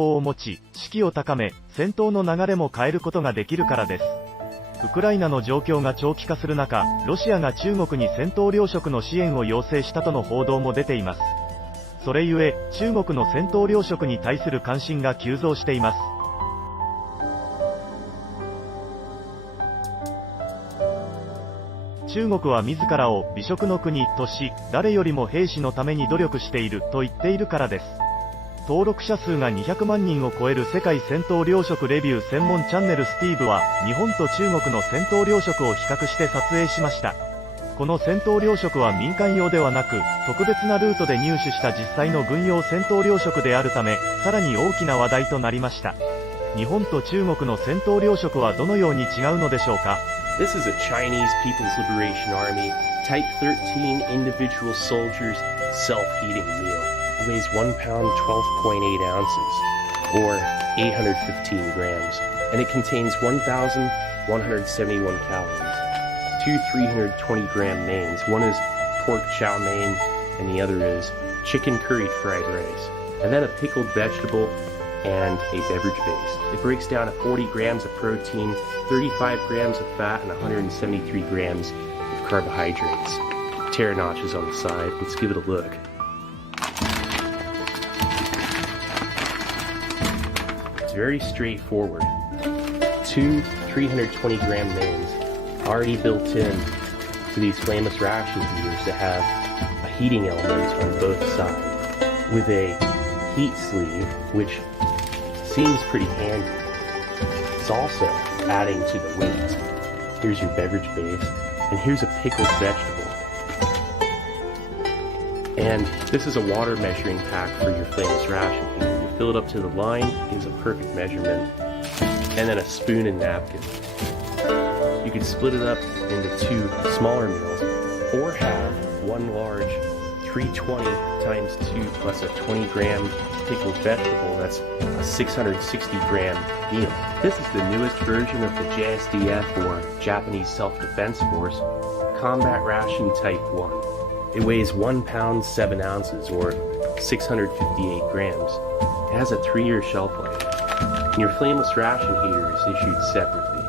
を持ち、士気を高め、戦闘の流れも変えることができるからです。ウクライナの状況が長期化する中、ロシアが中国に戦闘糧食の支援を要請したとの報道も出ています。それゆえ、中国の戦闘糧食に対する関心が急増しています。中国は自らを美食の国とし、誰よりも兵士のために努力していると言っているからです。登録者数が200万人を超える世界戦闘糧食レビュー専門チャンネルスティーブは、日本と中国の戦闘糧食を比較して撮影しました。この戦闘糧食は民間用ではなく、特別なルートで入手した実際の軍用戦闘糧食であるため、さらに大きな話題となりました。日本と中国の戦闘糧食はどのように違うのでしょうか。This is a Chinese People's Liberation Army Type 13 individual soldiers self-heating meal. It weighs 1 pound 12.8 ounces, or 815 grams, and it contains 1,171 calories. 2 320-gram mains. One is pork chow mein, and the other is chicken curry fried rice, and then a pickled vegetable and a beverage base. It breaks down to 40 grams of protein, 35 grams of fat, and 173 grams of carbohydrates. Tear notches on the side. Let's give it a look. It's very straightforward. 2 320-gram mains already built in to these flameless ration heaters that have a heating element on both sides with a heat sleeve, which seems pretty handy. It's also adding to the weight. Here's your beverage base, and here's a pickled vegetable. And this is a water measuring pack for your flameless ration heater. You fill it up to the line, gives a perfect measurement, and then a spoon and napkin. You can split it up into 2 smaller meals, or have one large 320 times 2 plus a 20-gram pickled vegetable. That's a 660-gram meal. This is the newest version of the JSDF, or Japanese Self-Defense Force, Combat Ration Type 1. It weighs 1 pound 7 ounces, or 658 grams. It has a 3-year shelf life. And your flameless ration heater is issued separately.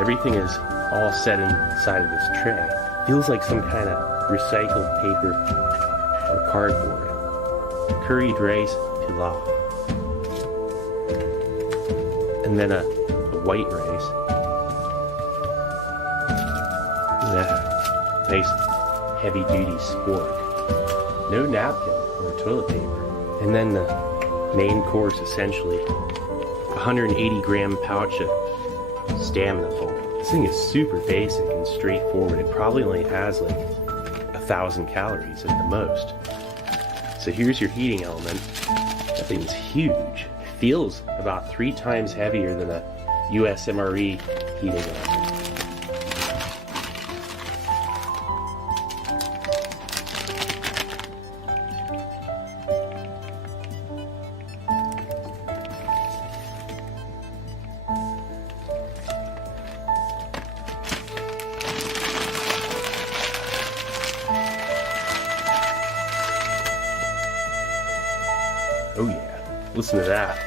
Everything is all set inside of this tray. Feels like some kind of recycled paper or cardboard. Curried rice pilaf. And then a white rice. Yeah, nice heavy duty spork. No napkin or toilet paper. And then the main course, essentially. 180-gram pouch of stamina foam. This thing is super basic and straightforward. It probably only has like 1,000 calories at the most. So here's your heating element. That thing's huge. It feels about 3 times heavier than a US MRE heating element. Oh yeah, listen to that.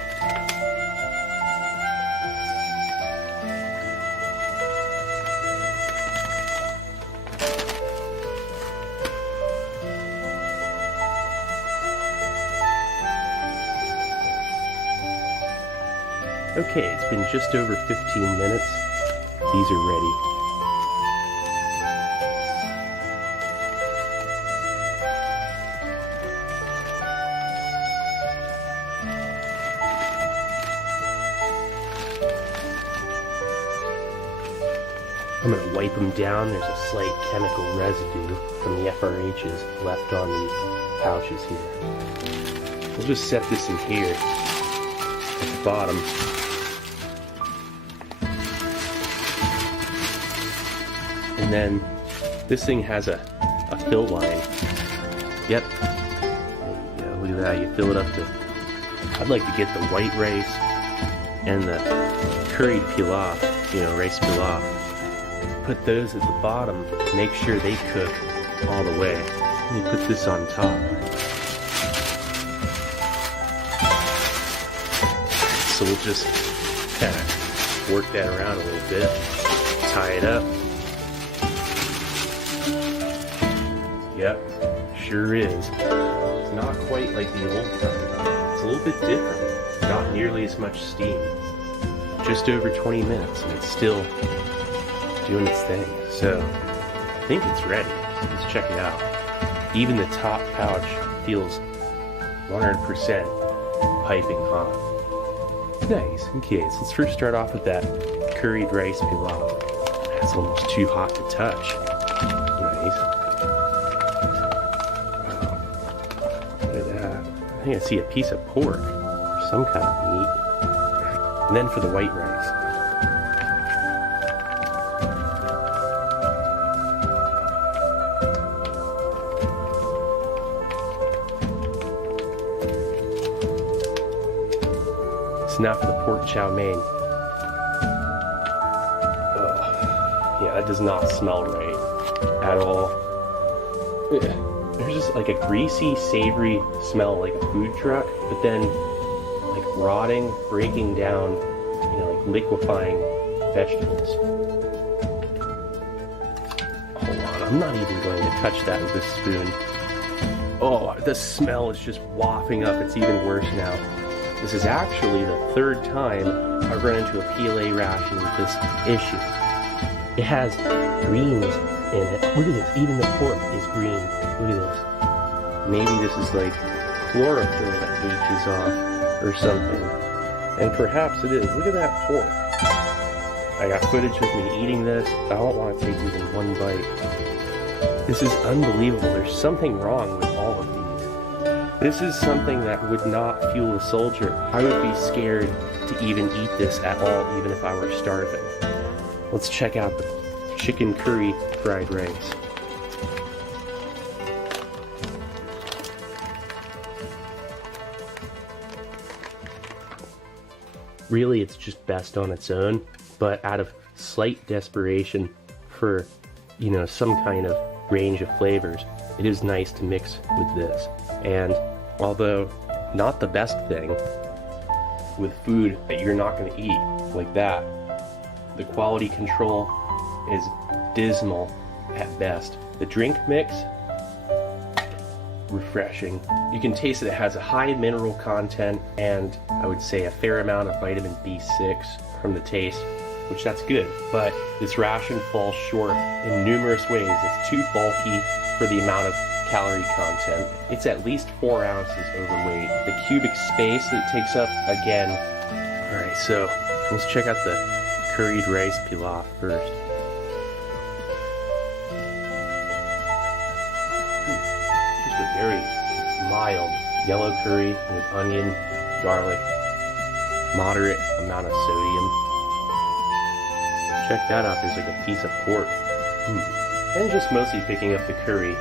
Okay, it's been just over 15 minutes. These are ready. I'm going to wipe them down. There's a slight chemical residue from the FRHs left on the pouches here. We'll just set this in here at the bottom. And then this thing has a fill line. Yep. There you go. Look at that. You fill it up to... I'd like to get the white rice and the curried pilaf, rice pilaf. Put those at the bottom, make sure they cook all the way. Let me put this on top. So we'll just kind of work that around a little bit, tie it up. Yep, sure is. It's not quite like the old time. It's a little bit different. Not nearly as much steam. Just over 20 minutes and it's still doing its thing. So I think it's ready. Let's check it out. Even the top pouch feels 100% piping hot. Nice. Okay, so let's first start off with that curried rice pilaf. That's almost too hot to touch. Nice. Wow. Look at that. I think I see a piece of pork or some kind of meat. And then for the white rice. So now for the pork chow mein. Ugh. Yeah, that does not smell right at all. Ugh. There's just like a greasy, savory smell like a food truck, but then like rotting, breaking down, you know, like liquefying vegetables. Hold on, I'm not even going to touch that with a spoon. Oh, the smell is just wafting up. It's even worse now. This is actually the third time I've run into a PLA ration with this issue. It has greens in it. Look at this, even the pork is green. Look at this. Maybe this is like chlorophyll that leaches off or something. And perhaps it is. Look at that pork. I got footage of me eating this. I don't want to take even one bite. This is unbelievable. There's something wrong with all of these. This is something that would not fuel a soldier. I would be scared to even eat this at all, even if I were starving. Let's check out the chicken curry fried rice. Really, it's just best on its own, but out of slight desperation for, you know, some kind of range of flavors, it is nice to mix with this. And although not the best thing with food that you're not going to eat like that, the quality control is dismal at best. The drink mix, refreshing. You can taste that it has a high mineral content and I would say a fair amount of vitamin B6 from the taste, which that's good. But this ration falls short in numerous ways. It's too bulky for the amount of calorie content. It's at least 4 ounces overweight. The cubic space that it takes up, again. Alright, so let's check out the curried rice pilaf first. Just a very mild yellow curry with onion, garlic, moderate amount of sodium. Check that out, there's like a piece of pork. And just mostly picking up the curry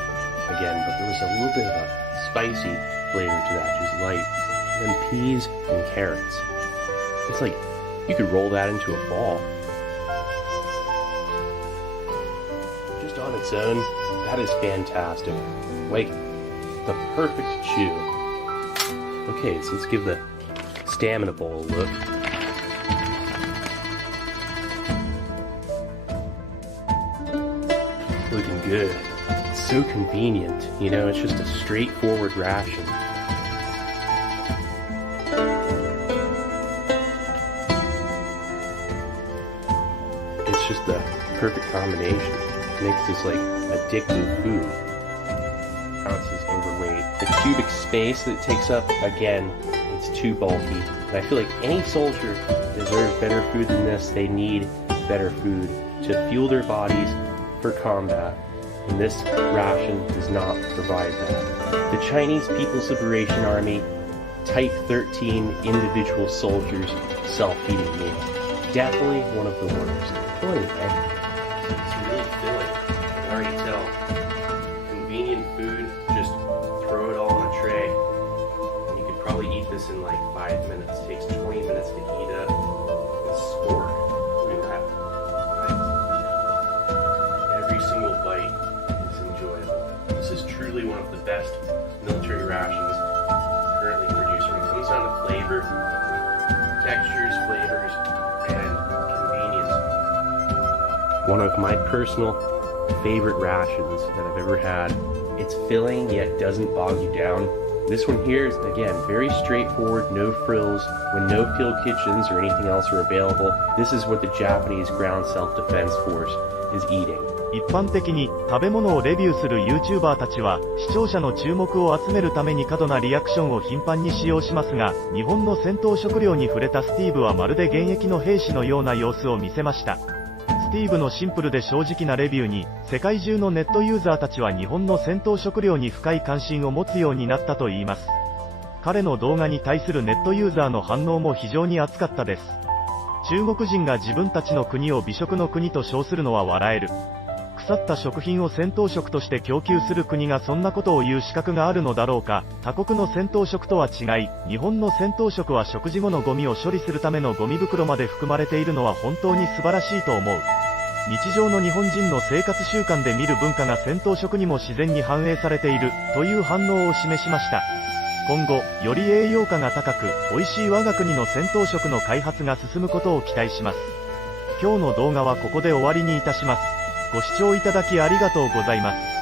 again, but there was a little bit of a spicy flavor to that, just light. And then peas and carrots. It's like you could roll that into a ball. Just on its own, that is fantastic. Like the perfect chew. Okay, so let's give the stamina bowl a look. Looking good. It's so convenient, you know, it's just a straightforward ration. It's just the perfect combination. It makes this like addictive food. Ounces overweight. The cubic space that it takes up, again, it's too bulky. And I feel like any soldier deserves better food than this. They need better food to fuel their bodies for combat. And this ration does not provide that. The Chinese People's Liberation Army Type 13 individual soldiers self-feeding meal. Definitely one of the worst. Well, anyway, it's really filling. I can already tell. Convenient food, just throw it all on a tray. And you could probably eat this in like 5 minutes. It takes 20 minutes to heat up. It's sport. Look at that. Nice. Every single bite is enjoyable. truly one of the best military rations currently produced when it comes down to flavor, textures, flavors, and convenience. One of my personal favorite rations that I've ever had. It's filling yet doesn't bog you down. This one here is, again, very straightforward, no frills. When no field kitchens or anything else are available, this is what the Japanese Ground Self-Defense Force is eating. 一般的に食べ物をレビューする YouTuber たちは視聴者の注目を集めるために過度なリアクションを頻繁に使用しますが、日本の戦闘食糧に触れたスティーブはまるで現役の兵士のような様子を見せました。スティーブのシンプルで正直なレビューに世界中のネットユーザーたちは日本の戦闘食糧に深い関心を持つようになったといいます。彼の動画に対するネットユーザーの反応も非常に熱かったです。中国人が自分たちの国を美食の国と称するのは笑える。腐った食品を戦闘食として供給する国がそんなことを言う資格があるのだろうか。他国の戦闘食とは違い、日本の戦闘食は食事後のゴミを処理するためのゴミ袋まで含まれているのは本当に素晴らしいと思う。日常の日本人の生活習慣で見る文化が戦闘食にも自然に反映されているという反応を示しました。今後、より栄養価が高く、美味しい我が国の戦闘食の開発が進むことを期待します。今日の動画はここで終わりにいたします。ご視聴いただきありがとうございます。